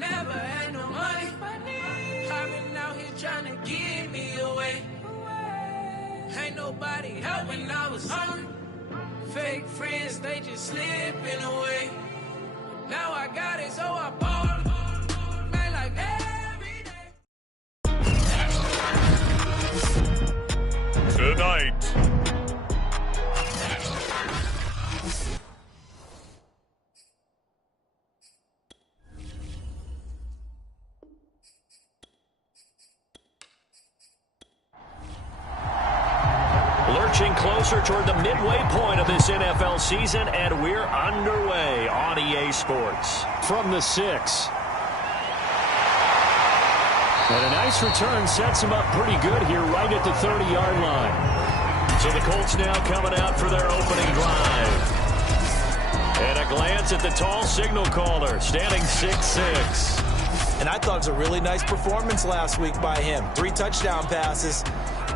never had no money. I've been out here trying to give me away. Ain't nobody help when I was hungry. Fake friends, they just slipping away. Now I got it, so I ball. Man, like every day. Tonight. Lurching closer toward the midway point of this NFL season, and we're underway on EA Sports. From the 6. And a nice return sets him up pretty good here right at the 30-yard line. So the Colts now coming out for their opening drive. And a glance at the tall signal caller, standing 6'6". And I thought it was a really nice performance last week by him. 3 touchdown passes.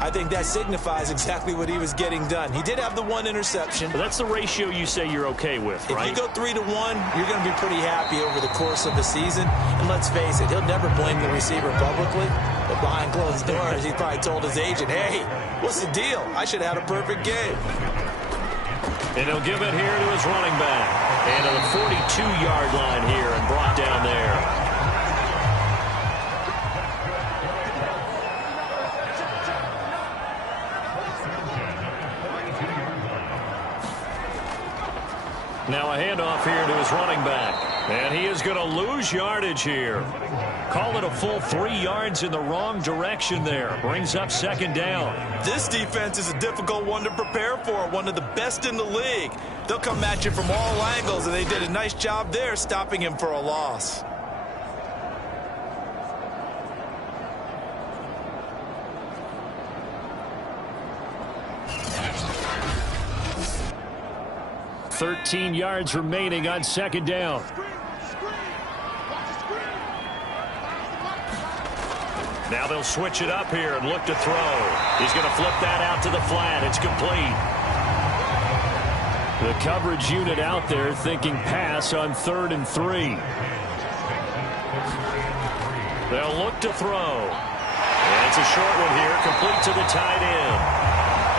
I think that signifies exactly what he was getting done. He did have the 1 interception. But that's the ratio you say you're okay with, right? If you go 3-1, you're going to be pretty happy over the course of the season. And let's face it, he'll never blame the receiver publicly. But behind closed doors, he probably told his agent, hey, what's the deal? I should have had a perfect game. And he'll give it here to his running back. And to the 42-yard line here and brought down there. Now a handoff here to his running back. And he is going to lose yardage here. Call it a full 3 yards in the wrong direction there. Brings up 2nd down. This defense is a difficult one to prepare for. One of the best in the league. They'll come at you from all angles, and they did a nice job there stopping him for a loss. $13 yards remaining on 2nd down. Now they'll switch it up here and look to throw. He's going to flip that out to the flat. It's complete. The coverage unit out there thinking pass on 3rd and 3. They'll look to throw. And it's a short one here, complete to the tight end.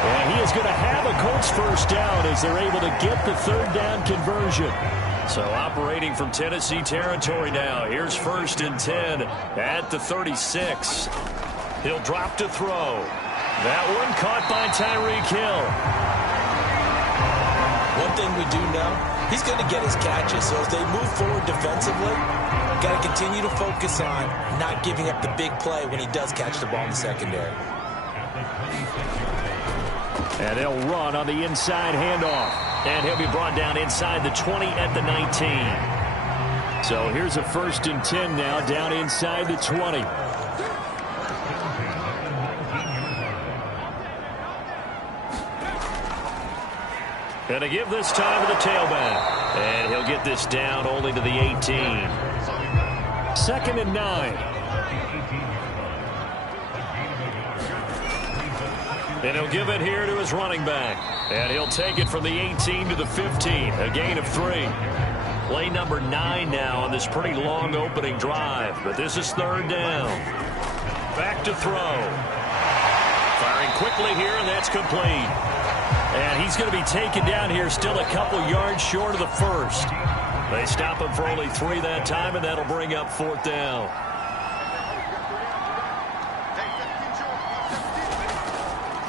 And he is going to have a Colts first down as they're able to get the 3rd down conversion. So operating from Tennessee territory now. Here's 1st and 10 at the 36. He'll drop to throw. That one caught by Tyreek Hill. One thing we do know, he's going to get his catches. So as they move forward defensively, got to continue to focus on not giving up the big play when he does catch the ball in the secondary. And they'll run on the inside handoff. And he'll be brought down inside the 20 at the 19. So here's a 1st and 10 now down inside the 20. Going to give this time to the tailback. And he'll get this down only to the 18. 2nd and 9. And he'll give it here to his running back. And he'll take it from the 18 to the 15. A gain of 3. Play number 9 now on this pretty long opening drive. But this is 3rd down. Back to throw. Firing quickly here, and that's complete. And he's going to be taken down here still a couple yards short of the 1st. They stop him for only 3 that time, and that'll bring up 4th down.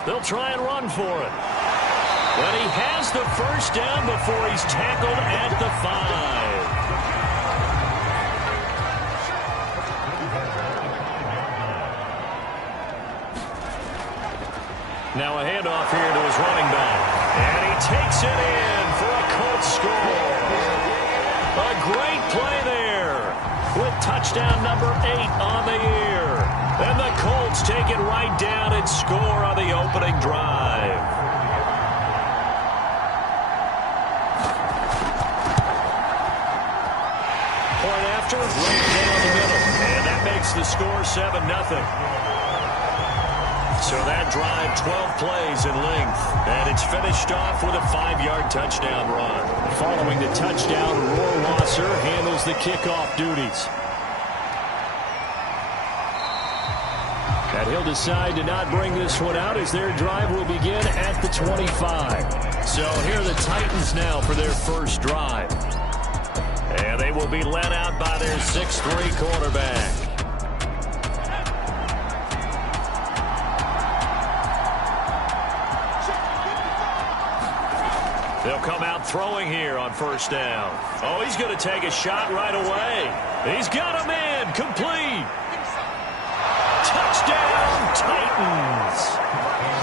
They'll try and run for it. But he has the 1st down before he's tackled at the 5. Now a handoff here to his running back. And he takes it in for a Colts score. A great play there with touchdown number 8 on the year. And the Colts take it right down and score on the opening drive. Point after, right down the middle. And that makes the score 7-0. So that drive, 12 plays in length. And it's finished off with a 5-yard touchdown run. Following the touchdown, Rohrwasser handles the kickoff duties. And he'll decide to not bring this one out as their drive will begin at the 25. So here are the Titans now for their first drive. And they will be led out by their 6'3" quarterback. They'll come out throwing here on first down. Oh, he's going to take a shot right away. He's got him in. Complete. Touchdown, Titans.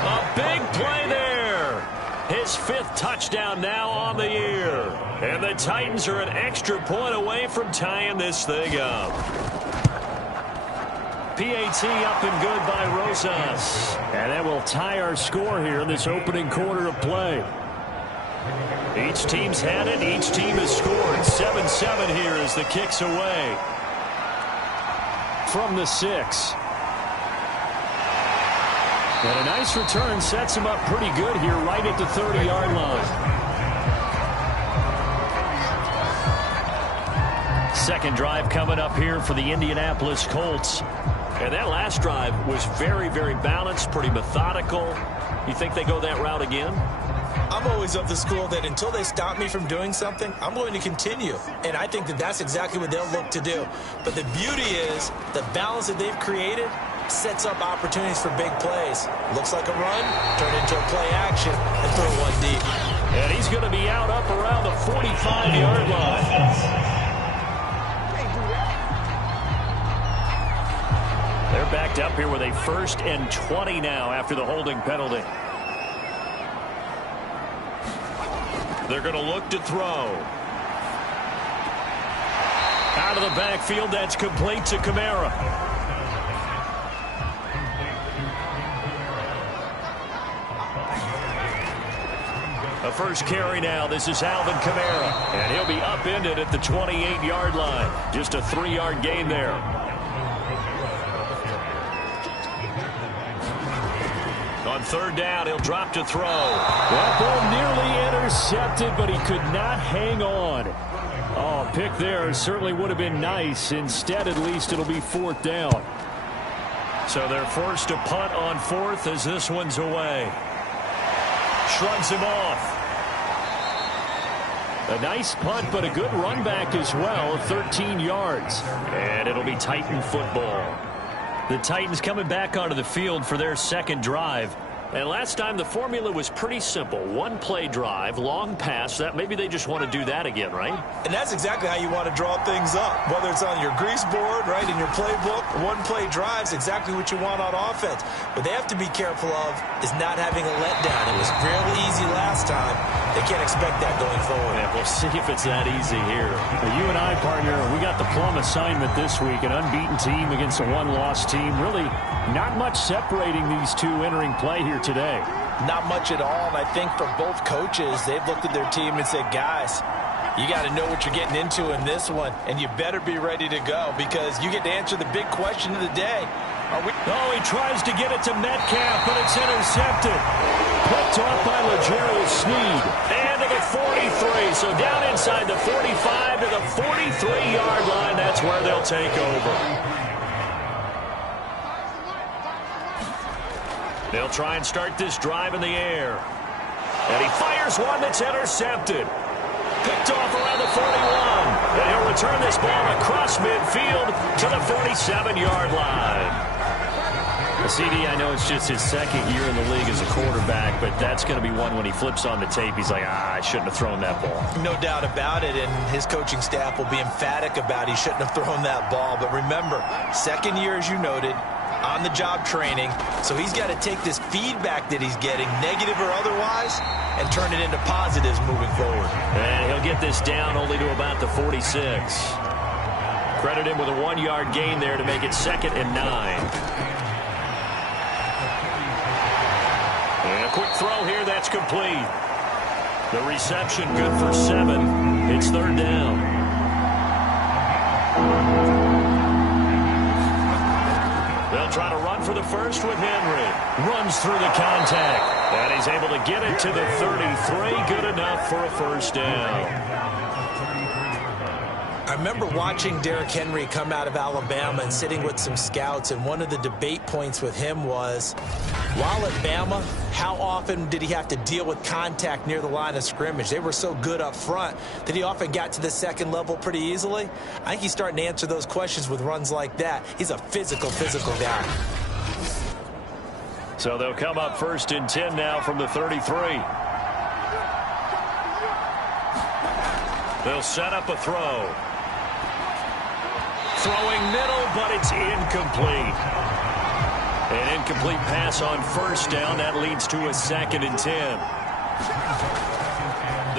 A big play there. His 5th touchdown now on the year. And the Titans are an extra point away from tying this thing up. PAT up and good by Rosas. And that will tie our score here in this opening quarter of play. Each team's had it. Each team has scored. 7-7 here as the kick's away. From the 6. And a nice return sets him up pretty good here right at the 30-yard line. Second drive coming up here for the Indianapolis Colts. And that last drive was very, very balanced, pretty methodical. You think they go that route again? I'm always of the school that until they stop me from doing something, I'm going to continue. And I think that that's exactly what they'll look to do. But the beauty is the balance that they've created sets up opportunities for big plays. Looks like a run, turn into a play action, and throw one deep. And he's going to be out up around the 45-yard line. They're backed up here with a 1st and 20 now after the holding penalty. They're going to look to throw. Out of the backfield, that's complete to Kamara. A first carry now. This is Alvin Kamara. And he'll be upended at the 28-yard line. Just a 3-yard gain there. On third down, he'll drop to throw. That ball nearly intercepted, but he could not hang on. Oh, pick there certainly would have been nice. Instead, at least, it'll be 4th down. So they're forced to punt on 4th as this one's away. Shrugs him off. A nice punt, but a good run back as well, 13 yards. And it'll be Titan football. The Titans coming back onto the field for their second drive. And last time the formula was pretty simple. 1-play drive, long pass. That maybe they just want to do that again, right? And that's exactly how you want to draw things up. Whether it's on your grease board, right, in your playbook, 1-play drives, exactly what you want on offense. What they have to be careful of is not having a letdown. It was fairly easy last time. They can't expect that going forward. Yeah, we'll see if it's that easy here. Well, you and I, partner, we got the plum assignment this week. An unbeaten team against a 1-loss team. Really not much separating these two entering play here today. Not much at all, and I think for both coaches, they've looked at their team and said, guys, you got to know what you're getting into in this one, and you better be ready to go because you get to answer the big question of the day. Oh, he tries to get it to Metcalf, but it's intercepted. Picked off by L'Jarius Sneed. And to the 43, so down inside the 45 to the 43-yard line. That's where they'll take over. They'll try and start this drive in the air. And he fires one that's intercepted. Picked off around the 41. And he'll return this ball across midfield to the 47-yard line. CD, I know it's just his second year in the league as a quarterback, but that's going to be one when he flips on the tape. He's like, I shouldn't have thrown that ball. No doubt about it, and his coaching staff will be emphatic about he shouldn't have thrown that ball. But remember, second year, as you noted, on-the-job training, so he's got to take this feedback that he's getting, negative or otherwise, and turn it into positives moving forward. And he'll get this down only to about the 46. Credit him with a 1-yard gain there to make it 2nd and 9. And a quick throw here, that's complete. The reception good for 7. It's 3rd down. They'll try to run for the first with Henry. Runs through the contact. And he's able to get it to the 33. Good enough for a 1st down. I remember watching Derrick Henry come out of Alabama and sitting with some scouts, and one of the debate points with him was, while at Bama, how often did he have to deal with contact near the line of scrimmage? They were so good up front that he often got to the second level pretty easily. I think he's starting to answer those questions with runs like that. He's a physical guy. So they'll come up 1st and 10 now from the 33. They'll set up a throw. Throwing middle, but it's incomplete. An incomplete pass on 1st down. That leads to a 2nd and 10.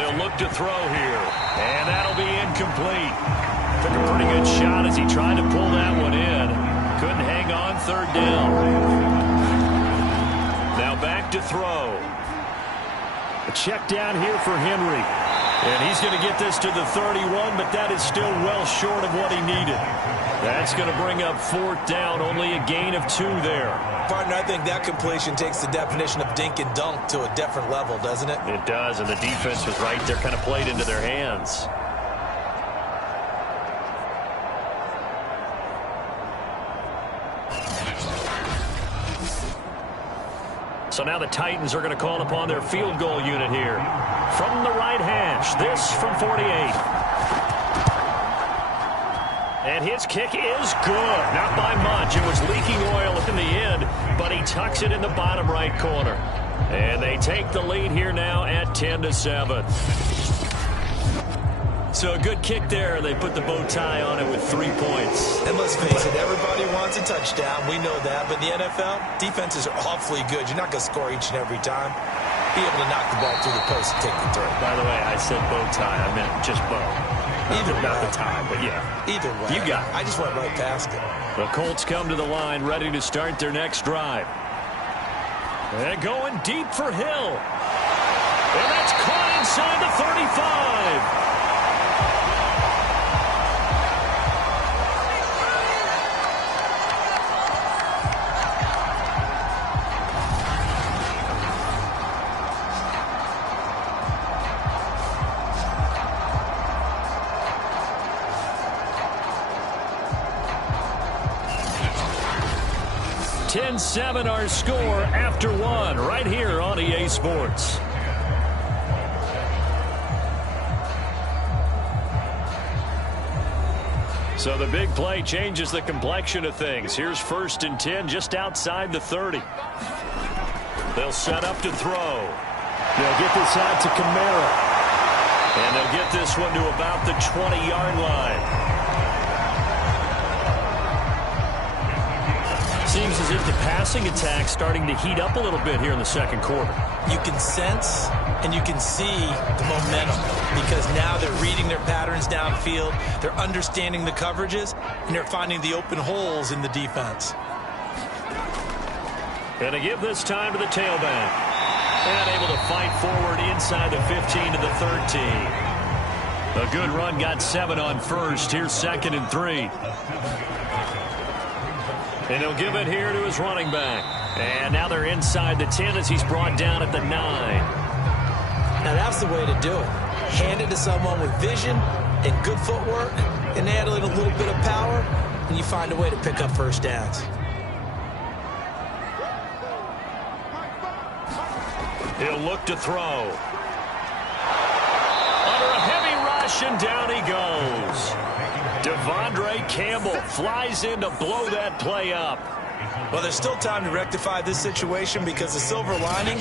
They'll look to throw here, and that'll be incomplete. Took a pretty good shot as he tried to pull that one in. Couldn't hang on 3rd down. Now back to throw. A check down here for Henry. And he's going to get this to the 31, but that is still well short of what he needed. That's going to bring up 4th down, only a gain of 2 there. Partner, I think that completion takes the definition of dink and dunk to a different level, doesn't it? It does, and the defense was right there, kind of played into their hands. So now the Titans are going to call upon their field goal unit here. From the right hash, this from 48. And his kick is good. Not by much. It was leaking oil in the end, but he tucks it in the bottom right corner. And they take the lead here now at 10-7. So a good kick there. They put the bow tie on it with 3 points. And let's face it, everybody wants a touchdown. We know that. But in the NFL, defenses are awfully good. You're not going to score each and every time. Be able to knock the ball through the post and take the throw. By the way, I said bow tie. I meant just bow. Either not way. the tie, but yeah. Either way. You got it. I just went right past it. The Colts come to the line, ready to start their next drive. They're going deep for Hill. And that's caught inside the 35. 10-7 our score after 1 right here on EA Sports. So the big play changes the complexion of things. Here's 1st and 10 just outside the 30. They'll set up to throw. They'll get this out to Kamara. And they'll get this one to about the 20-yard line. Seems as if the passing attack's starting to heat up a little bit here in the second quarter. You can sense and you can see the momentum because now they're reading their patterns downfield, they're understanding the coverages, and they're finding the open holes in the defense. Going to give this time to the tailback. And able to fight forward inside the 15 to the 13. A good run, got 7 on 1st. Here's 2nd and 3. And he'll give it here to his running back. And now they're inside the 10 as he's brought down at the 9. Now that's the way to do it. Hand it to someone with vision and good footwork and add in a little bit of power, and you find a way to pick up 1st downs. He'll look to throw. Under a heavy rush, and down he goes. Devondre Campbell flies in to blow that play up. Well, there's still time to rectify this situation because the silver lining,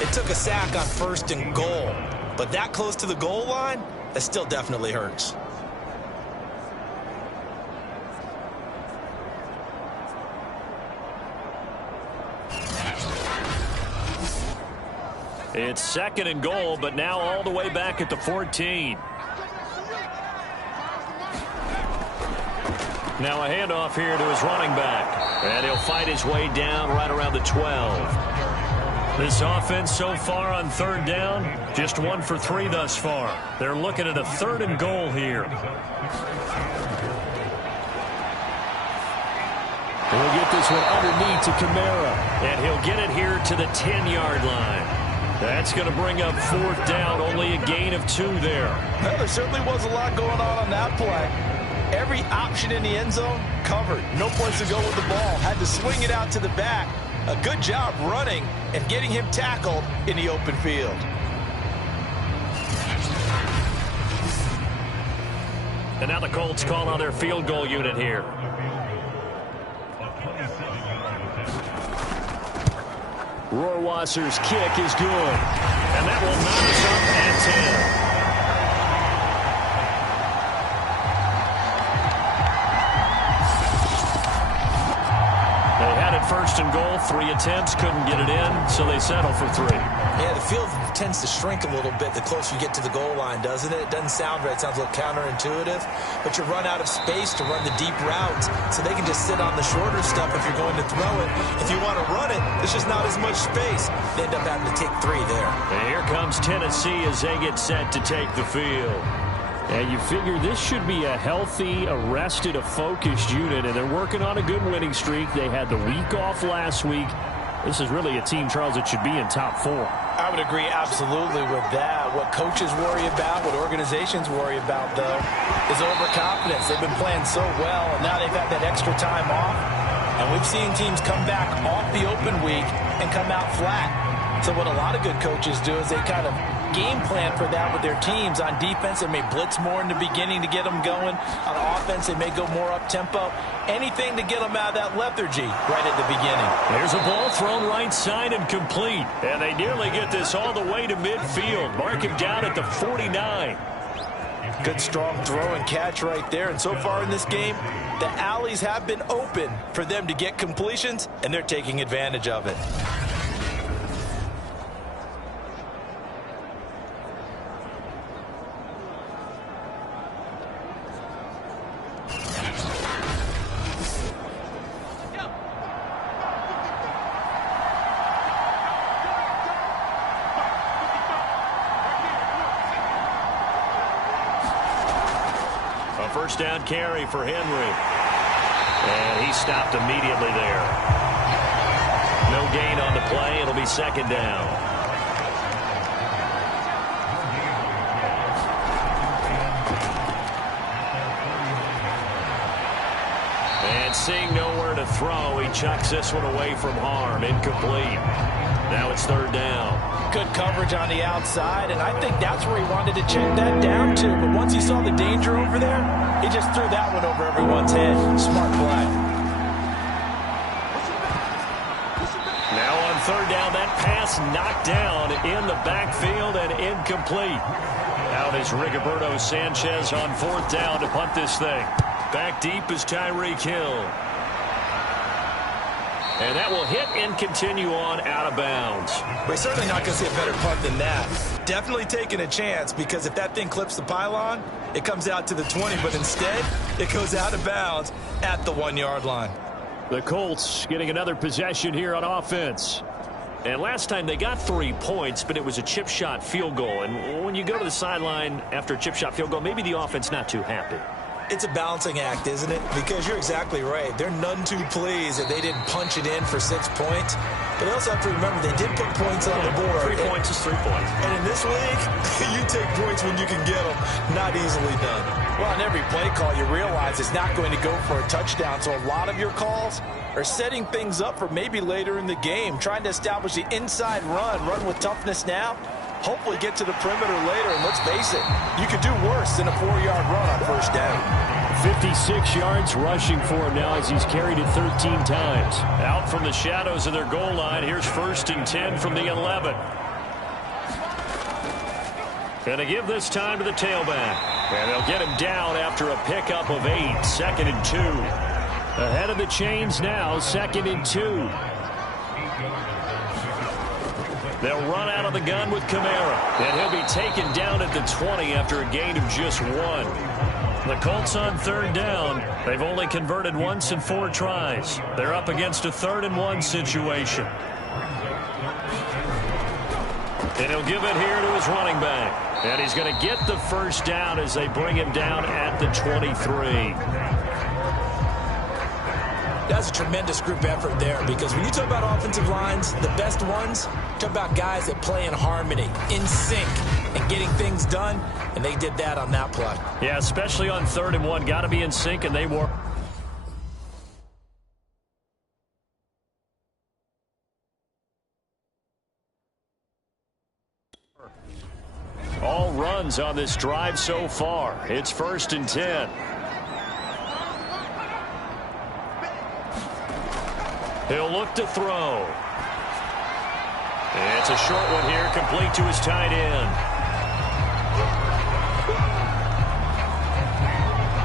it took a sack on 1st and goal. But that close to the goal line, that still definitely hurts. It's 2nd and goal, but now all the way back at the 14. Now a handoff here to his running back. And he'll fight his way down right around the 12. This offense so far on 3rd down, just 1 for 3 thus far. They're looking at a 3rd and goal here. We'll get this one underneath to Kamara. And he'll get it here to the 10-yard line. That's going to bring up 4th down, only a gain of 2 there. Well, there certainly was a lot going on that play. Every option in the end zone covered. No place to go with the ball. Had to swing it out to the back. A good job running and getting him tackled in the open field. And now the Colts call on their field goal unit here. Rohrwasser's kick is good. And that will knock us up at 10. They had it first and goal. 3 attempts, couldn't get it in, so they settle for 3. Yeah, the field tends to shrink a little bit the closer you get to the goal line, doesn't it? It doesn't sound right. It sounds a little counterintuitive. But you run out of space to run the deep routes, so they can just sit on the shorter stuff if you're going to throw it. If you want to run it, there's just not as much space. They end up having to take 3 there. And here comes Tennessee as they get set to take the field. And you figure this should be a healthy, a rested, a focused unit, and they're working on a good winning streak. They had the week off last week. This is really a team, Charles, that should be in top 4. I would agree absolutely with that. What coaches worry about, what organizations worry about, though, is overconfidence. They've been playing so well, and now they've had that extra time off. And we've seen teams come back off the open week and come out flat. So what a lot of good coaches do is they kind of game plan for that with their teams. On defense, they may blitz more in the beginning to get them going. On offense, they may go more up-tempo. Anything to get them out of that lethargy right at the beginning. There's a ball thrown right side and complete. And they nearly get this all the way to midfield. Mark him down at the 49. Good strong throw and catch right there. And so far in this game, the alleys have been open for them to get completions, and they're taking advantage of it. First down carry for Henry. And he stopped immediately there. No gain on the play. It'll be second down. And seeing nowhere to throw, he chucks this one away from harm. Incomplete. Now it's third down. Good coverage on the outside, and I think that's where he wanted to check that down to. But once he saw the danger over there, he just threw that one over everyone's head. Smart play. Now on third down, that pass knocked down in the backfield and incomplete. Out is Rigoberto Sanchez on fourth down to punt this thing. Back deep is Tyreek Hill. And that will hit and continue on out of bounds. We're certainly not going to see a better punt than that. Definitely taking a chance, because if that thing clips the pylon, it comes out to the 20, but instead it goes out of bounds at the 1-yard line. The Colts getting another possession here on offense. And last time they got 3 points, but it was a chip shot field goal. And when you go to the sideline after a chip shot field goal, maybe the offense not too happy. It's a balancing act, isn't it? Because you're exactly right. They're none too pleased that they didn't punch it in for 6 points. But they also have to remember they did put points on the board. 3 points is 3 points. And in this league, you take points when you can get them. Not easily done. Well, on every play call, you realize it's not going to go for a touchdown. So a lot of your calls are setting things up for maybe later in the game, trying to establish the inside run with toughness now. Hopefully get to the perimeter later, and let's face it, you could do worse than a 4-yard run on first down. 56 yards rushing for him now as he's carried it 13 times. Out from the shadows of their goal line, here's 1st and 10 from the 11. Going to give this time to the tailback. And they'll get him down after a pickup of 8, 2nd and 2. Ahead of the chains now, 2nd and 2. They'll run out of the gun with Kamara. And he'll be taken down at the 20 after a gain of just 1. The Colts on third down. They've only converted once in 4 tries. They're up against a 3rd and 1 situation. And he'll give it here to his running back. And he's going to get the first down as they bring him down at the 23. That's a tremendous group effort there, because when you talk about offensive lines, the best ones, talk about guys that play in harmony, in sync. and getting things done, and they did that on that play. Yeah, especially on 3rd and 1. Got to be in sync, and they were. All runs on this drive so far. It's 1st and 10. He'll look to throw. It's a short one here, complete to his tight end.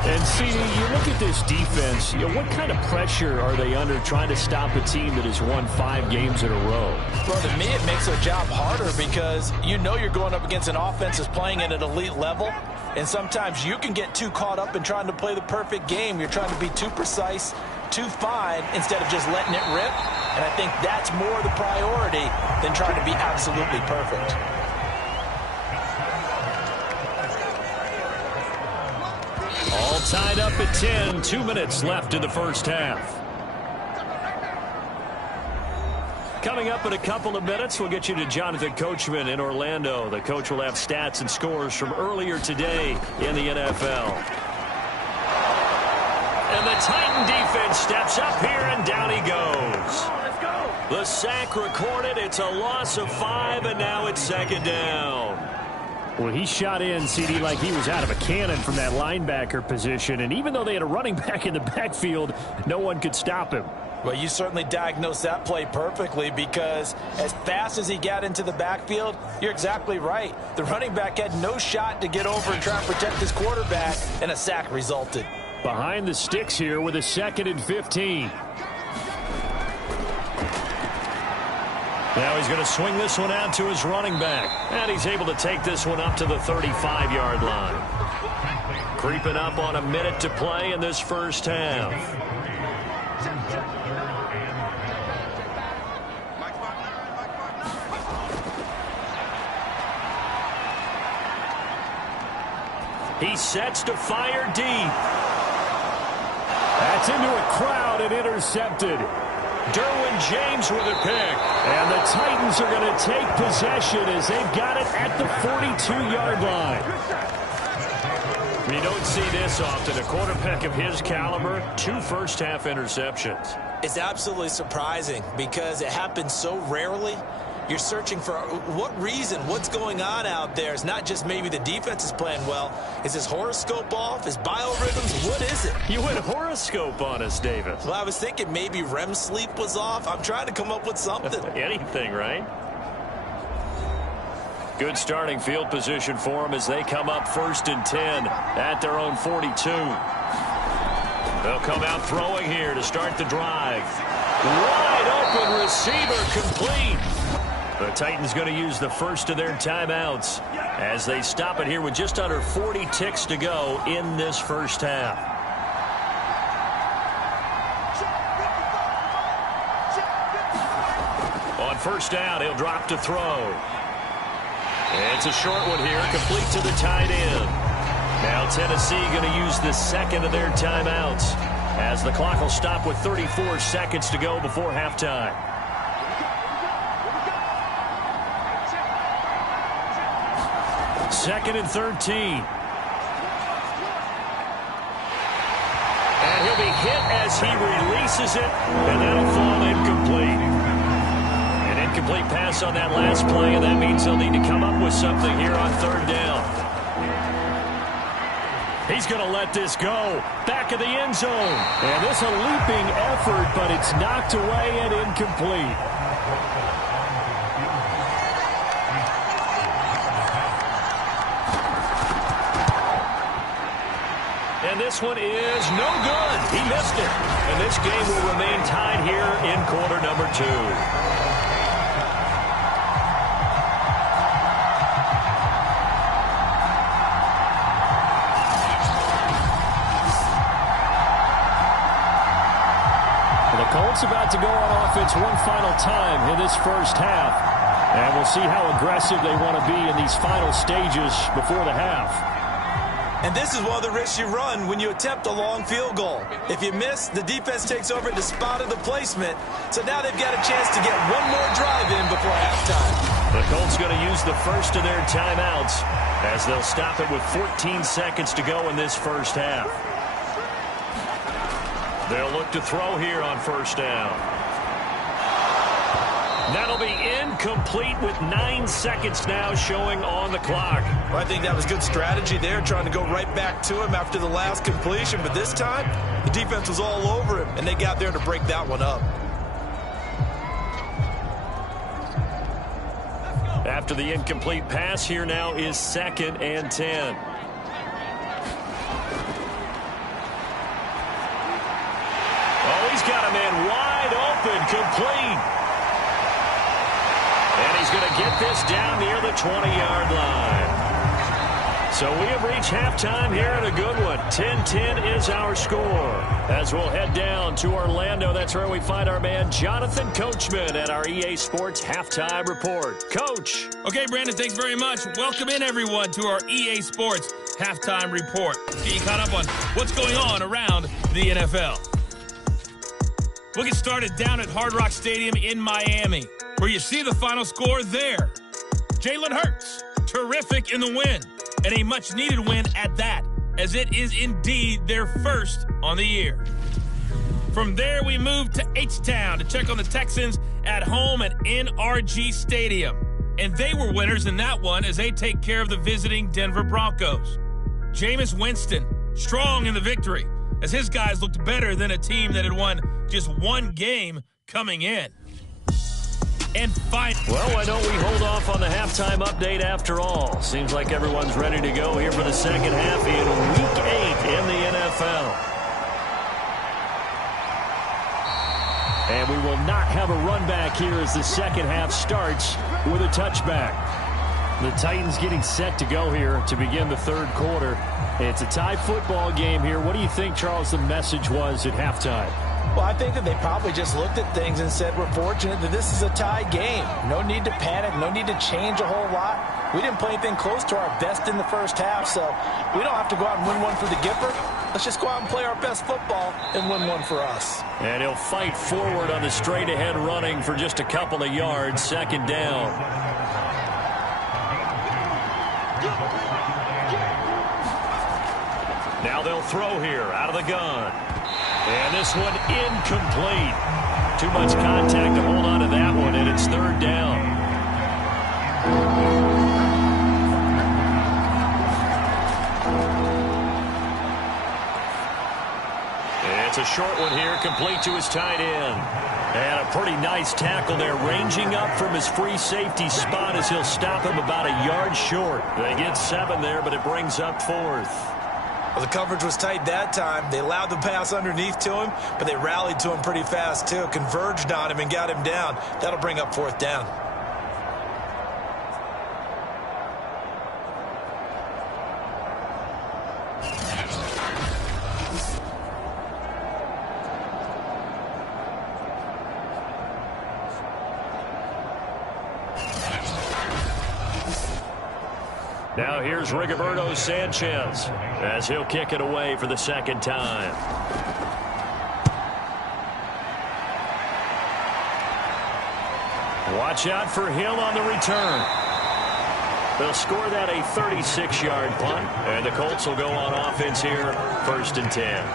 And, CD, you look at this defense, what kind of pressure are they under trying to stop a team that has won 5 games in a row? Well, to me, it makes their job harder because you know you're going up against an offense that's playing at an elite level, and sometimes you can get too caught up in trying to play the perfect game. You're trying to be too precise, too fine, instead of just letting it rip, and I think that's more the priority than trying to be absolutely perfect. All tied up at 10. 2 minutes left in the first half. Coming up in a couple of minutes, we'll get you to Jonathan Coachman in Orlando. The coach will have stats and scores from earlier today in the NFL. And the Titan defense steps up here, and down he goes. The sack recorded. It's a loss of 5, and now it's 2nd down. Well, he shot in, CD, like he was out of a cannon from that linebacker position. And even though they had a running back in the backfield, no one could stop him. Well, you certainly diagnosed that play perfectly because as fast as he got into the backfield, you're exactly right. The running back had no shot to get over and try and protect his quarterback, and a sack resulted. Behind the sticks here with a 2nd and 15. Now he's going to swing this one out to his running back. And he's able to take this one up to the 35-yard line. Creeping up on a minute to play in this first half. He sets to fire deep. That's into a crowd and intercepted. Derwin James with a pick. And the Titans are going to take possession as they've got it at the 42-yard line. You don't see this often. A quarterback of his caliber, 2 first-half interceptions. It's absolutely surprising because it happens so rarely. You're searching for what reason, what's going on out there. It's not just maybe the defense is playing well. Is his horoscope off? His biorhythms? What is it? You went horoscope on us, Davis. Well, I was thinking maybe REM sleep was off. I'm trying to come up with something. Anything, right? Good starting field position for them as they come up 1st and 10 at their own 42. They'll come out throwing here to start the drive. Wide open receiver, complete. The Titans going to use the first of their timeouts as they stop it here with just under 40 ticks to go in this first half. On 1st down, he'll drop to throw. It's a short one here, complete to the tight end. Now Tennessee going to use the 2nd of their timeouts as the clock will stop with 34 seconds to go before halftime. Second and 13. And he'll be hit as he releases it, and that'll fall incomplete. An incomplete pass on that last play, and that means they'll need to come up with something here on 3rd down. He's going to let this go. Back of the end zone. And this a leaping effort, but it's knocked away and incomplete. And this one is no good. He missed it. And this game will remain tied here in quarter number 2. The Colts about to go on offense one final time in this first half. And we'll see how aggressive they want to be in these final stages before the half. And this is one of the risks you run when you attempt a long field goal. If you miss, the defense takes over at the spot of the placement. So now they've got a chance to get one more drive in before halftime. The Colts going to use the first of their timeouts as they'll stop it with 14 seconds to go in this first half. They'll look to throw here on first down. That'll be incomplete with 9 seconds now showing on the clock. Well, I think that was good strategy there, trying to go right back to him after the last completion. But this time, the defense was all over him, and they got there to break that one up. After the incomplete pass, here now is 2nd and 10. Oh, he's got a man wide open, complete. And he's going to get this down near the 20-yard line. So we have reached halftime here in a good one. 10-10 is our score. As we'll head down to Orlando, that's where we find our man Jonathan Coachman at our EA Sports Halftime Report. Coach. Okay, Brandon, thanks very much. Welcome in, everyone, to our EA Sports Halftime Report. Let's get you caught up on what's going on around the NFL. We'll get started down at Hard Rock Stadium in Miami, where you see the final score there. Jalen Hurts, terrific in the win, and a much-needed win at that, as it is indeed their first on the year. From there, we move to H-Town to check on the Texans at home at NRG Stadium. And they were winners in that one as they take care of the visiting Denver Broncos. Jameis Winston, strong in the victory, as his guys looked better than a team that had won just one game coming in. And well, why don't we hold off on the halftime update after all? Seems like everyone's ready to go here for the second half in Week 8 in the NFL. And we will not have a run back here as the second half starts with a touchback. The Titans getting set to go here to begin the third quarter. It's a tie football game here. What do you think, Charles, the message was at halftime? Well, I think that they probably just looked at things and said, we're fortunate that this is a tie game. No need to panic. No need to change a whole lot. We didn't play anything close to our best in the first half, so we don't have to go out and win one for the Gipper. Let's just go out and play our best football and win one for us. And he'll fight forward on the straight-ahead running for just a couple of yards. Second down. Now they'll throw here out of the gun. And this one incomplete. Too much contact to hold on to that one, and it's third down. It's a short one here, complete to his tight end. And a pretty nice tackle there, ranging up from his free safety spot as he'll stop him about a yard short. They get 7 there, but it brings up 4th. Well, the coverage was tight that time. They allowed the pass underneath to him, but they rallied to him pretty fast, too. Converged on him and got him down. That'll bring up 4th down. Now here's Rigoberto Sanchez as he'll kick it away for the second time. Watch out for Hill on the return. They'll score that a 36-yard punt, and the Colts will go on offense here, 1st and 10.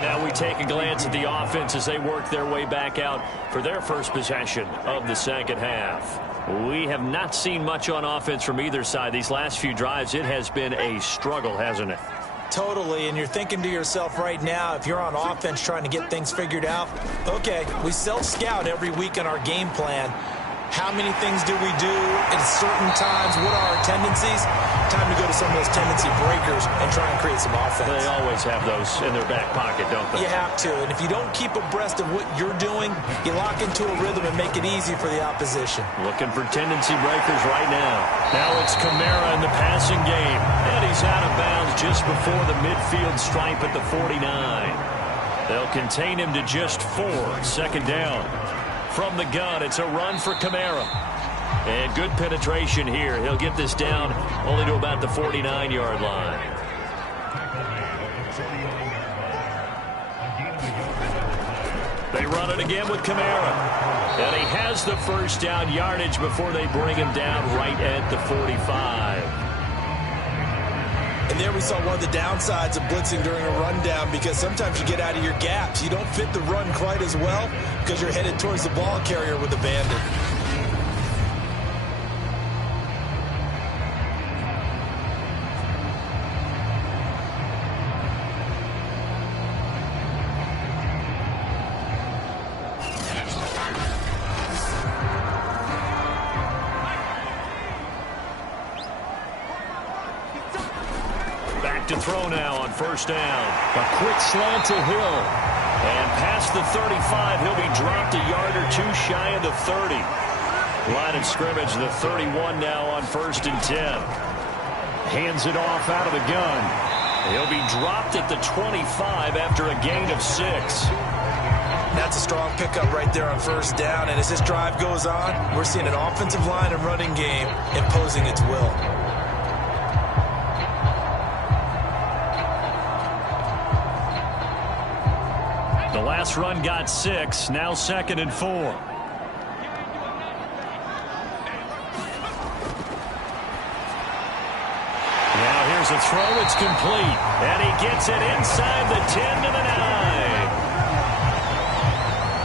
Now we take a glance at the offense as they work their way back out for their first possession of the second half. We have not seen much on offense from either side. These last few drives, it has been a struggle, hasn't it? Totally, and you're thinking to yourself right now, if you're on offense trying to get things figured out, okay, we self-scout every week in our game plan. How many things do we do at certain times? What are our tendencies? Time to go to some of those tendency breakers and try and create some offense. They always have those in their back pocket, don't they? You have to, and if you don't keep abreast of what you're doing, you lock into a rhythm and make it easy for the opposition. Looking for tendency breakers right now. Now it's Kamara in the passing game, and he's out of bounds just before the midfield stripe at the 49. They'll contain him to just 4. Second down. From the gun, it's a run for Kamara. And good penetration here. He'll get this down only to about the 49-yard line. They run it again with Kamara. And he has the first down yardage before they bring him down right at the 45. And there we saw one of the downsides of blitzing during a rundown, because sometimes you get out of your gaps. You don't fit the run quite as well because you're headed towards the ball carrier with a bandit. To throw now on first down. A quick slant to Hill. And past the 35, he'll be dropped a yard or two shy of the 30. Line of scrimmage, the 31 now on 1st and 10. Hands it off out of the gun. He'll be dropped at the 25 after a gain of 6. That's a strong pickup right there on first down. And as this drive goes on, we're seeing an offensive line and running game imposing its will. The last run got 6. Now 2nd and 4. Now here's a throw. It's complete. And he gets it inside the 10 to the 9.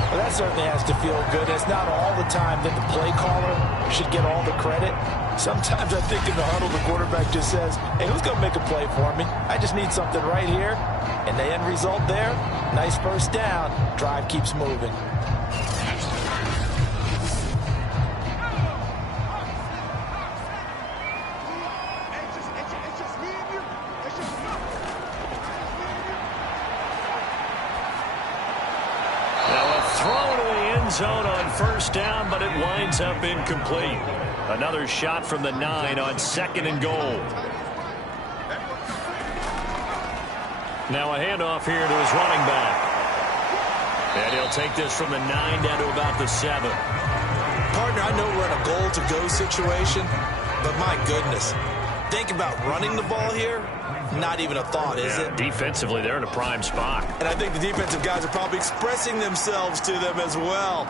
Well, that certainly has to feel good. It's not all the time that the play caller should get all the credit. Sometimes I think in the huddle, the quarterback just says, hey, who's going to make a play for me? I just need something right here. And the end result there, nice first down. Drive keeps moving. Now a throw to the end zone on first down, but it winds up incomplete. Another shot from the 9 on 2nd and goal. Now a handoff here to his running back. And he'll take this from the 9 down to about the 7. Partner, I know we're in a goal-to-go situation, but my goodness, think about running the ball here. Not even a thought, is it? Defensively, they're in a prime spot. And I think the defensive guys are probably expressing themselves to them as well.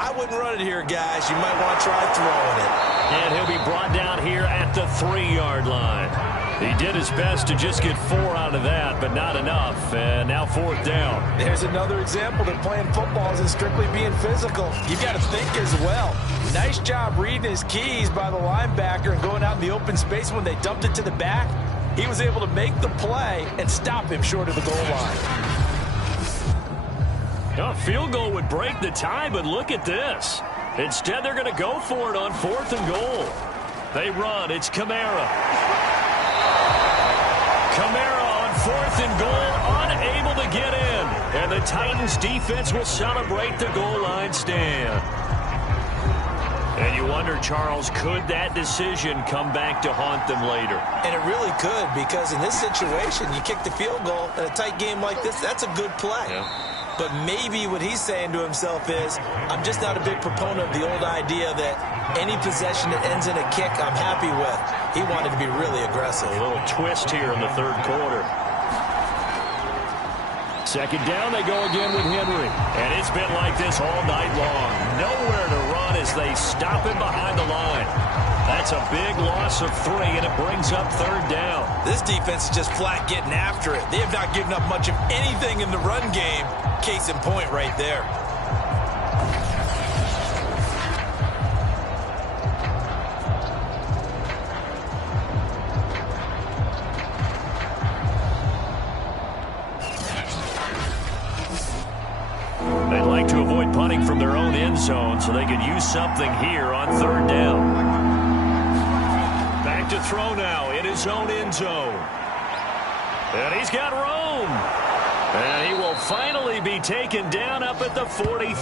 I wouldn't run it here, guys. You might want to try throwing it. And he'll be brought down here at the 3-yard line. He did his best to just get 4 out of that, but not enough. And now 4th down. There's another example that playing football isn't strictly being physical. You've got to think as well. Nice job reading his keys by the linebacker and going out in the open space when they dumped it to the back. He was able to make the play and stop him short of the goal line. A field goal would break the tie, but look at this. Instead, they're going to go for it on 4th and goal. They run. It's Kamara. Kamara on 4th and goal, unable to get in. And the Titans defense will celebrate the goal line stand. And you wonder, Charles, could that decision come back to haunt them later? And it really could, because in this situation, you kick the field goal in a tight game like this, that's a good play. Yeah. But maybe what he's saying to himself is, I'm just not a big proponent of the old idea that any possession that ends in a kick I'm happy with. He wanted to be really aggressive. A little twist here in the 3rd quarter. 2nd down, they go again with Henry. And it's been like this all night long. Nowhere to run as they stop him behind the line. That's a big loss of 3, and it brings up 3rd down. This defense is just flat getting after it. They have not given up much of anything in the run game. Case in point right there. They'd like to avoid punting from their own end zone so they could use something here on 3rd down. Back to throw now in his own end zone. And he's got room. And he will finally be taken down up at the 43.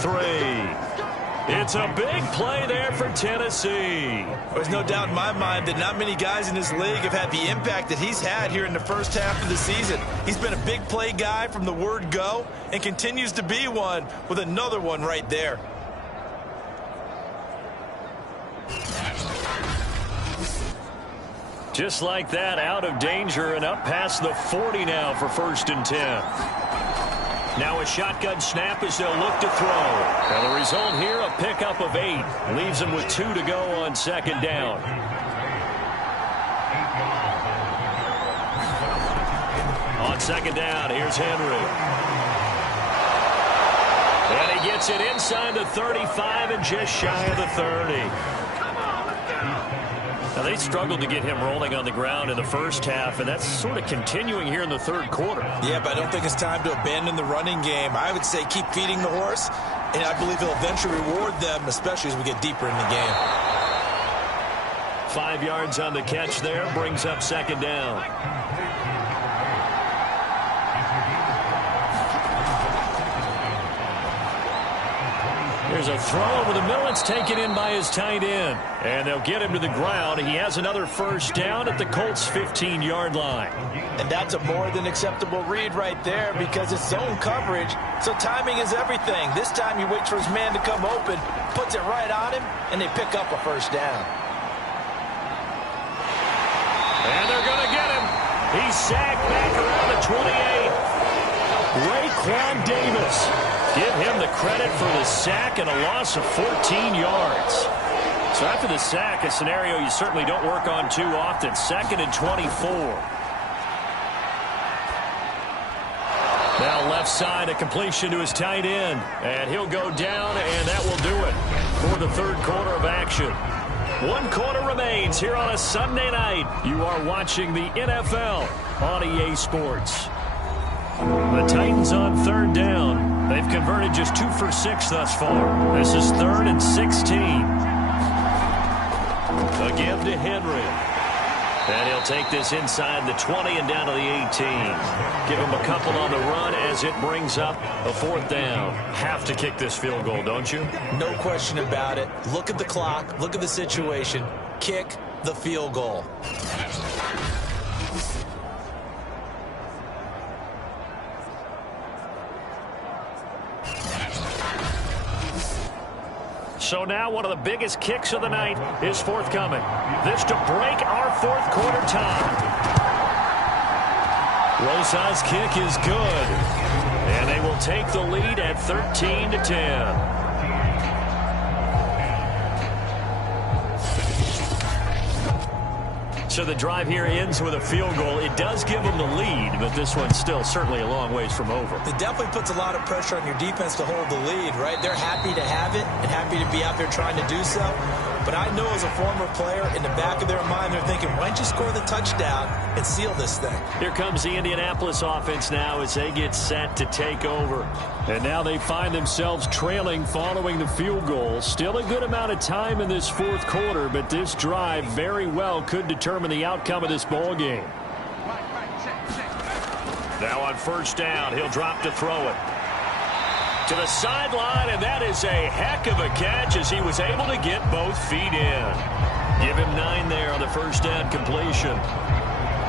It's a big play there for Tennessee. There's no doubt in my mind that not many guys in this league have had the impact that he's had here in the first half of the season. He's been a big play guy from the word go and continues to be one with another one right there. Just like that, out of danger and up past the 40 now for 1st and 10. Now a shotgun snap as they'll look to throw. And the result here, a pickup of 8. Leaves them with 2 to go on second down. On second down, here's Henry. And he gets it inside the 35 and just shy of the 30. Now, they struggled to get him rolling on the ground in the first half, and that's sort of continuing here in the third quarter. Yeah, but I don't think it's time to abandon the running game. I would say keep feeding the horse, and I believe he'll eventually reward them, especially as we get deeper in the game. 5 yards on the catch there, brings up second down. There's a throw over the middle. It's taken in by his tight end. And they'll get him to the ground. He has another first down at the Colts' 15-yard line. And that's a more than acceptable read right there because it's zone coverage. So timing is everything. This time he waits for his man to come open, puts it right on him, and they pick up a first down. And they're going to get him. He's sacked back around the 28. Raekwon Davis. Give him the credit for the sack and a loss of 14 yards. So after the sack, a scenario you certainly don't work on too often. 2nd and 24. Now left side, a completion to his tight end. And he'll go down, and that will do it for the third quarter of action. 1 quarter remains here on a Sunday night. You are watching the NFL on EA Sports. The Titans on third down. They've converted just 2 for 6 thus far. This is 3rd and 16. Again to Henry. And he'll take this inside the 20 and down to the 18. Give him a couple on the run as it brings up a 4th down. Have to kick this field goal, don't you? No question about it. Look at the clock. Look at the situation. Kick the field goal. So now one of the biggest kicks of the night is forthcoming. This to break our fourth quarter tie. Rosa's kick is good. And they will take the lead at 13-10. So the drive here ends with a field goal. It does give them the lead, but this one's still certainly a long ways from over. It definitely puts a lot of pressure on your defense to hold the lead, right? They're happy to have it and happy to be out there trying to do so. But I know as a former player, in the back of their mind, they're thinking, why don't you score the touchdown and seal this thing? Here comes the Indianapolis offense now as they get set to take over. And now they find themselves trailing following the field goal. Still a good amount of time in this fourth quarter, but this drive very well could determine the outcome of this ball game. Now on first down, he'll drop to throw it. To the sideline, and that is a heck of a catch as he was able to get both feet in. Give him 9 there on the first down completion.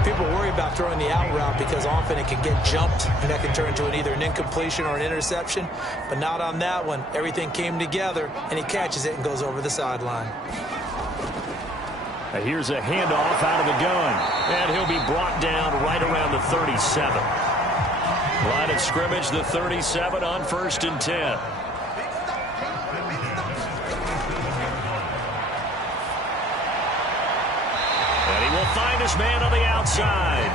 People worry about throwing the out route because often it can get jumped, and that can turn into either an incompletion or an interception. But not on that one. Everything came together, and he catches it and goes over the sideline. Here's a handoff out of the gun, and he'll be brought down right around the 37. Line of scrimmage, the 37 on 1st and 10. And he will find his man on the outside.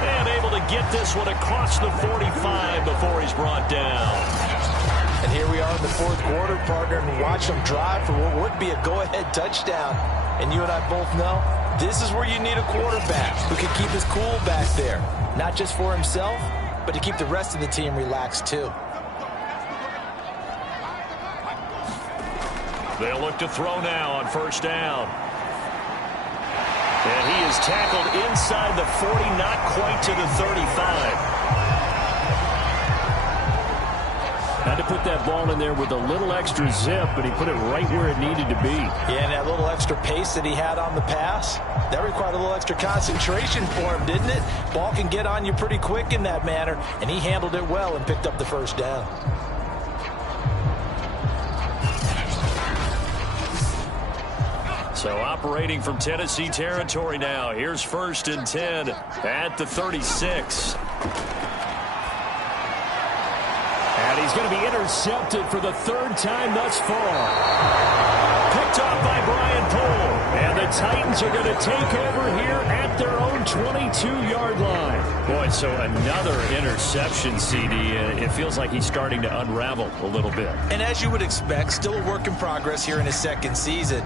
And able to get this one across the 45 before he's brought down. And here we are in the fourth quarter, partner, and watch them drive for what would be a go-ahead touchdown. And you and I both know this is where you need a quarterback who can keep his cool back there. Not just for himself, but to keep the rest of the team relaxed too. They'll look to throw now on first down. And he is tackled inside the 40, not quite to the 35. Had to put that ball in there with a little extra zip, but he put it right where it needed to be. Yeah, and that little extra pace that he had on the pass, that required a little extra concentration for him, didn't it? Ball can get on you pretty quick in that manner, and he handled it well and picked up the first down. So operating from Tennessee territory now. Here's 1st and 10 at the 36. he's going to be intercepted for the third time thus far. Picked off by Brian Poole. And the Titans are going to take over here at their own 22-yard line. Boy, so another interception, CD. It feels like he's starting to unravel a little bit. And as you would expect, still a work in progress here in his second season.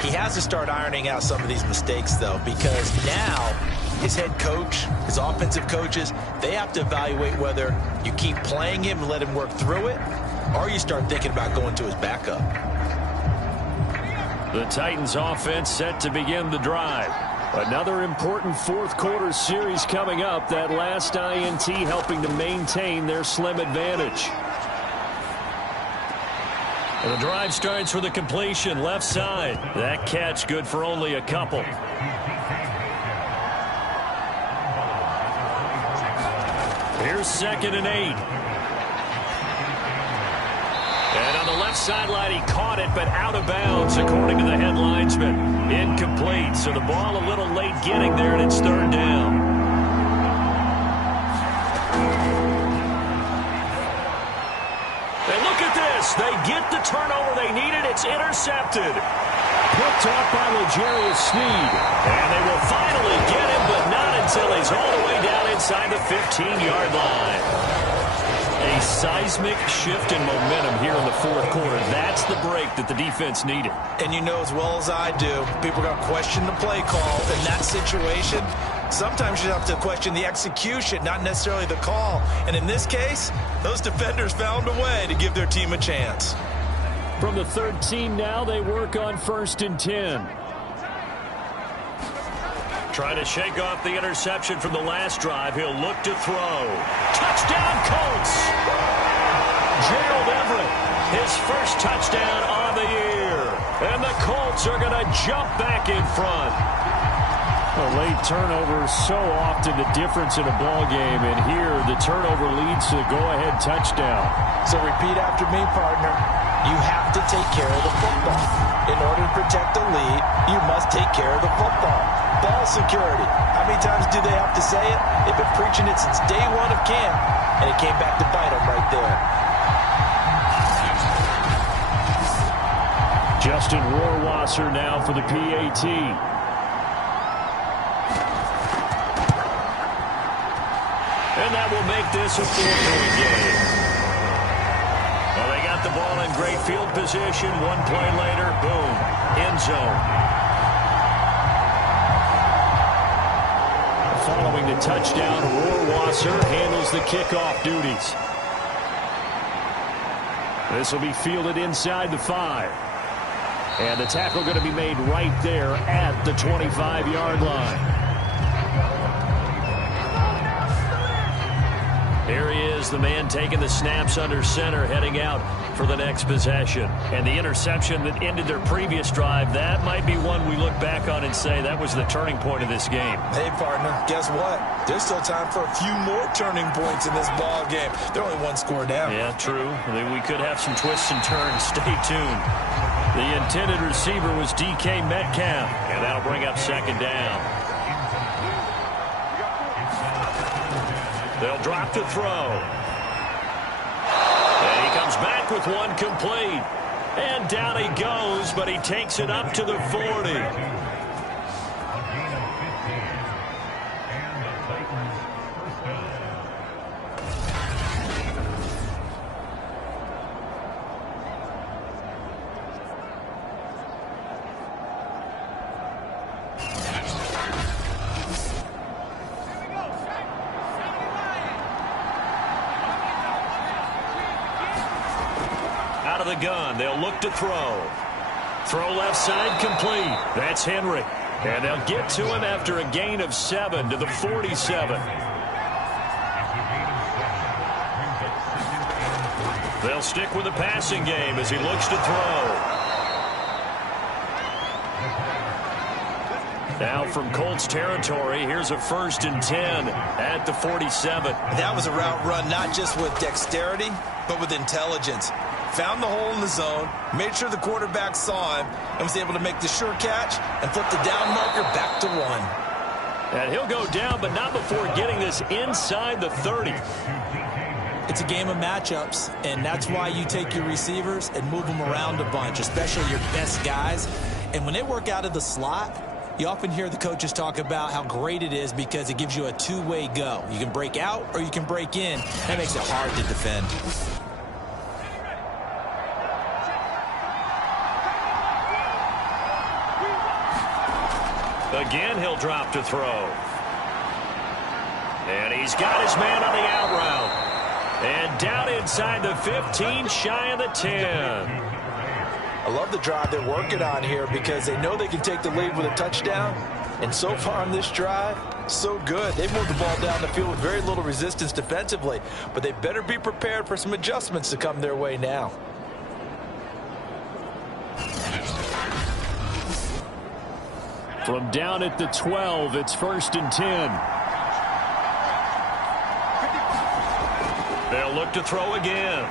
He has to start ironing out some of these mistakes, though, because now his head coach, his offensive coaches, they have to evaluate whether you keep playing him and let him work through it, or you start thinking about going to his backup. The Titans offense set to begin the drive. Another important fourth quarter series coming up. That last INT helping to maintain their slim advantage. The drive starts with a completion left side. That catch good for only a couple. Here's 2nd and 8. And on the left sideline, he caught it, but out of bounds, according to the head linesman. Incomplete, so the ball a little late getting there, and it's 3rd down. And look at this. They get the turnover they needed. It's intercepted. Picked off by L'Jarius Sneed. And they will finally get him, but not until he's all the way down inside the 15-yard line. A seismic shift in momentum here in the fourth quarter. That's the break that the defense needed. And you know as well as I do, people are going to question the play call in that situation. Sometimes you have to question the execution, not necessarily the call. And in this case, those defenders found a way to give their team a chance. From the 13 now, they work on 1st and 10. Trying to shake off the interception from the last drive. He'll look to throw. Touchdown, Colts! Gerald Everett, his first touchdown on the year. And the Colts are going to jump back in front. A late turnover so often the difference in a ball game, and here the turnover leads to the go-ahead touchdown. So repeat after me, partner. You have to take care of the football. In order to protect the lead, you must take care of the football. Ball security. How many times do they have to say it? They've been preaching it since day one of camp, and it came back to bite them right there. Justin Rohrwasser now for the PAT. And that will make this a 4-point game. Well, they got the ball in great field position. One play later, boom, end zone. Following the touchdown, Rohrwasser handles the kickoff duties. This will be fielded inside the 5. And the tackle going to be made right there at the 25-yard line. Here he is, the man taking the snaps under center, heading out for the next possession. And the interception that ended their previous drive, that might be one we look back on and say that was the turning point of this game. Hey, partner, guess what? There's still time for a few more turning points in this ball game. They're only one score down. Yeah, true. We could have some twists and turns. Stay tuned. The intended receiver was DK Metcalf, and that'll bring up 2nd down. They'll drop to throw. And he comes back with one complete. And down he goes, but he takes it up to the 40. Out of the gun, they'll look to throw. Throw left side complete. That's Henry. And they'll get to him after a gain of 7 to the 47. They'll stick with the passing game as he looks to throw. Now from Colts territory, here's a 1st and 10 at the 47. That was a route run not just with dexterity, but with intelligence. Found the hole in the zone, made sure the quarterback saw him, and was able to make the sure catch and flip the down marker back to 1. And he'll go down, but not before getting this inside the 30. It's a game of matchups, and that's why you take your receivers and move them around a bunch, especially your best guys. And when they work out of the slot, you often hear the coaches talk about how great it is because it gives you a two-way go. You can break out or you can break in. That makes it hard to defend. Again, he'll drop to throw. And he's got his man on the out route. And down inside the 15, shy of the 10. I love the drive they're working on here because they know they can take the lead with a touchdown. And so far on this drive, so good. They've moved the ball down the field with very little resistance defensively. But they better be prepared for some adjustments to come their way now. From down at the 12, it's 1st and 10. They'll look to throw again.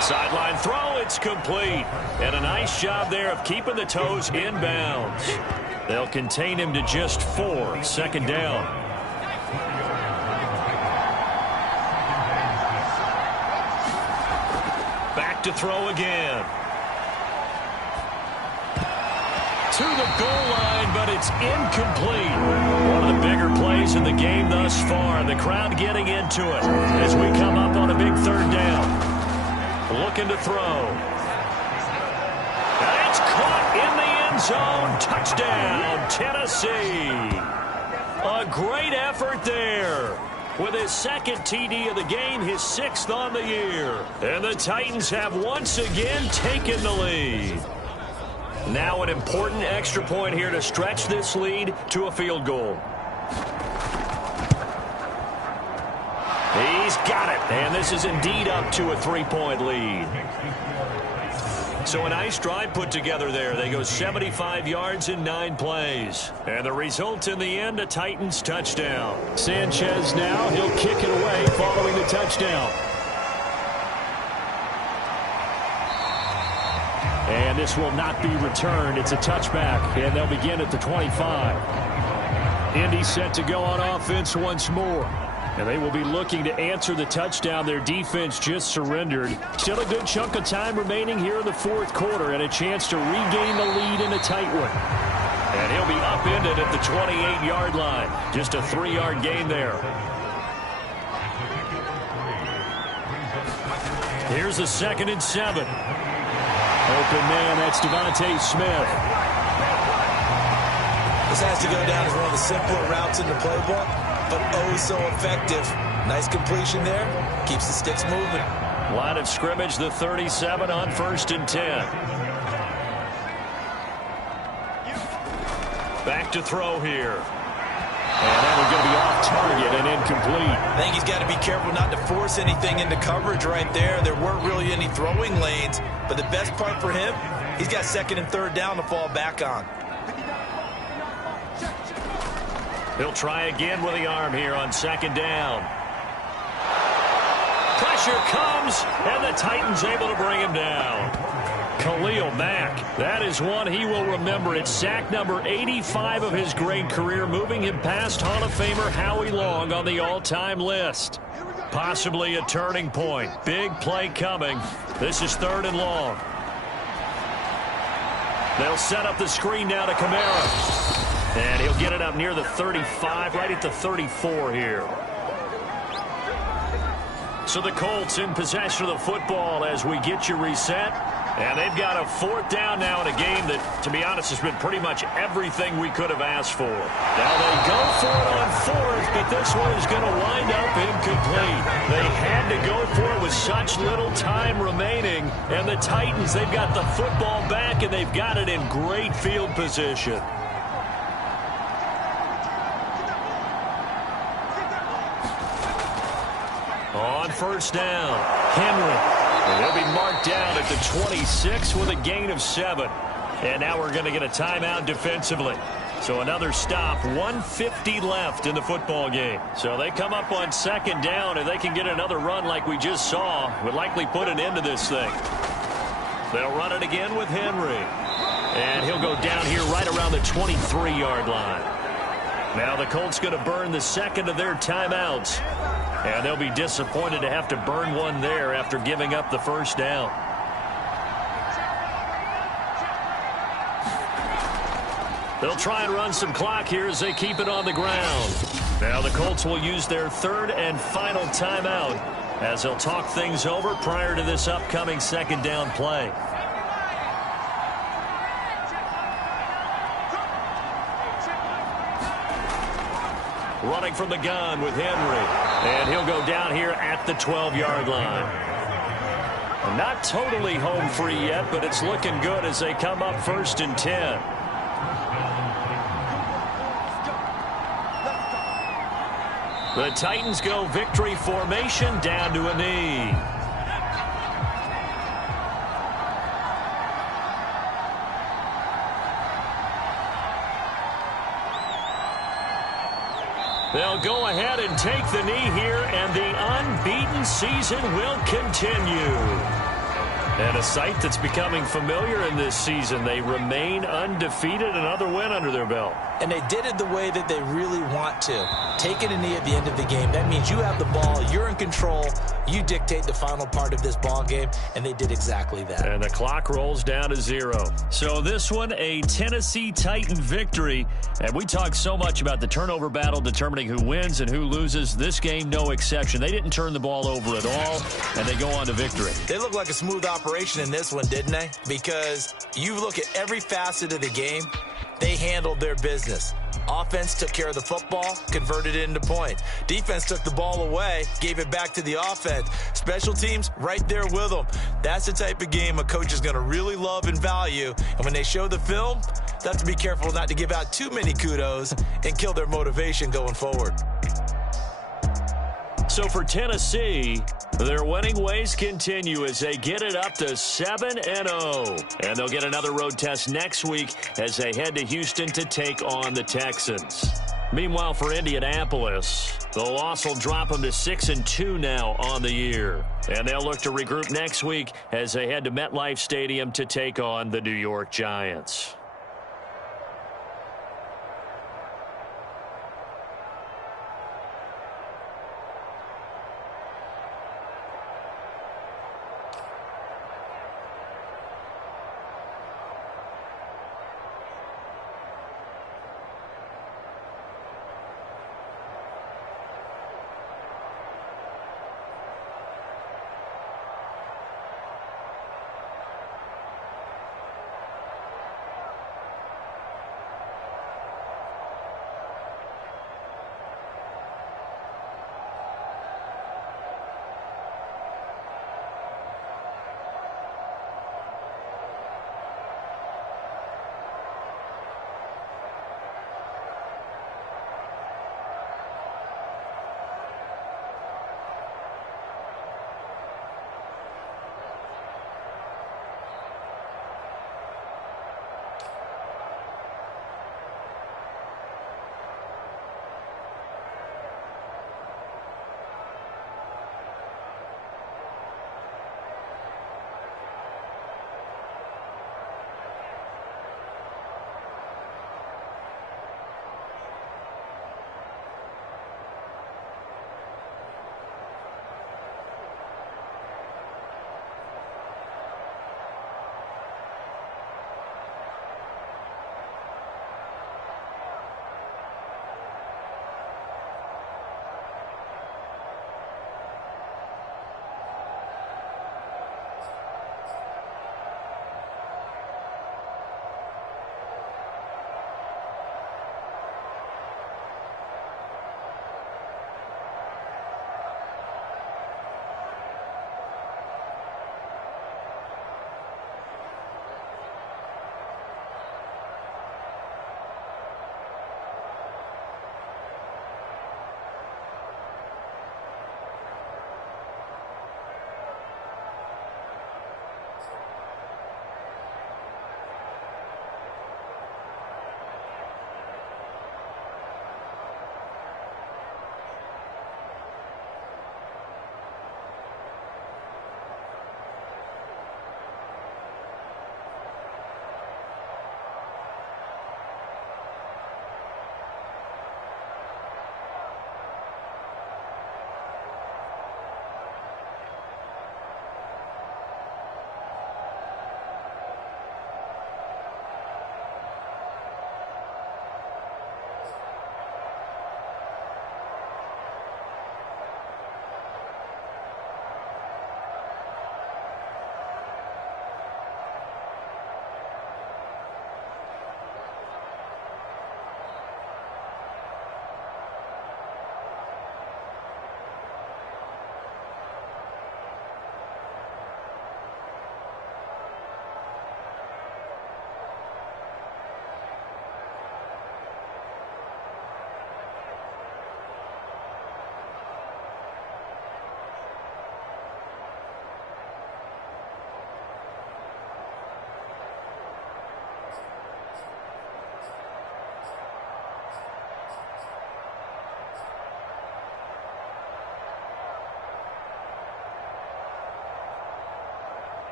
Sideline throw, it's complete. And a nice job there of keeping the toes inbounds. They'll contain him to just 4, 2nd down. Back to throw again. To the goal line, but it's incomplete. One of the bigger plays in the game thus far. The crowd getting into it as we come up on a big 3rd down. Looking to throw. And it's caught in the end zone. Touchdown, Tennessee. A great effort there. With his 2nd TD of the game, his 6th on the year. And the Titans have once again taken the lead. Now an important extra point here to stretch this lead to a field goal. He's got it, and this is indeed up to a 3-point lead. So a nice drive put together there. They go 75 yards in 9 plays. And the result in the end, a Titans touchdown. Sanchez now, he'll kick it away following the touchdown. And this will not be returned. It's a touchback, and they'll begin at the 25. Indy set to go on offense once more. And they will be looking to answer the touchdown their defense just surrendered. Still a good chunk of time remaining here in the 4th quarter and a chance to regain the lead in a tight one. And he'll be upended at the 28-yard line. Just a 3-yard gain there. Here's a 2nd and 7. Open man, that's Devontae Smith. This has to go down as one of the simpler routes in the playbook, but oh so effective. Nice completion there. Keeps the sticks moving. Line of scrimmage, the 37 on 1st and 10. Back to throw here. And that one's going to be off target and incomplete. I think he's got to be careful not to force anything into coverage right there. There weren't really any throwing lanes, but the best part for him, he's got 2nd and 3rd down to fall back on. He'll try again with the arm here on 2nd down. Pressure comes, and the Titans able to bring him down. Khalil Mack, that is one he will remember. It's sack number 85 of his great career, moving him past Hall of Famer Howie Long on the all-time list. Possibly a turning point. Big play coming. This is 3rd and long. They'll set up the screen now to Kamara. And he'll get it up near the 35, right at the 34 here. So the Colts in possession of the football as we get you reset. And they've got a 4th down now in a game that, to be honest, has been pretty much everything we could have asked for. Now they go for it on 4th, but this one is going to wind up incomplete. They had to go for it with such little time remaining. And the Titans, they've got the football back, and they've got it in great field position. On 1st down, Henry. And he'll be marked down at the 26 with a gain of 7. And now we're going to get a timeout defensively. So another stop, 1:50 left in the football game. So they come up on 2nd down, and they can get another run like we just saw. Would likely put an end to this thing. They'll run it again with Henry. And he'll go down here right around the 23-yard line. Now the Colts going to burn the second of their timeouts. And they'll be disappointed to have to burn one there after giving up the first down. They'll try and run some clock here as they keep it on the ground. Now the Colts will use their third and final timeout as they'll talk things over prior to this upcoming second down play. Running from the gun with Henry. And he'll go down here at the 12-yard line. Not totally home free yet, but it's looking good as they come up 1st and 10. The Titans go victory formation down to a knee. They'll go ahead and take the knee here, and the unbeaten season will continue. And a sight that's becoming familiar in this season. They remain undefeated, another win under their belt. And they did it the way that they really want to. Taking a knee at the end of the game, that means you have the ball, you're in control, you dictate the final part of this ball game, and they did exactly that. And the clock rolls down to 0. So this one, a Tennessee Titan victory. And we talk so much about the turnover battle determining who wins and who loses. This game, no exception. They didn't turn the ball over at all, and they go on to victory. They look like a smooth operation in this one, didn't they? Because you look at every facet of the game, they handled their business. Offense took care of the football, converted it into point. Defense took the ball away, gave it back to the offense. Special teams, right there with them. That's the type of game a coach is going to really love and value. And when they show the film, they have to be careful not to give out too many kudos and kill their motivation going forward. So for Tennessee, their winning ways continue as they get it up to 7-0. And they'll get another road test next week as they head to Houston to take on the Texans. Meanwhile, for Indianapolis, the loss will drop them to 6-2 now on the year. And they'll look to regroup next week as they head to MetLife Stadium to take on the New York Giants.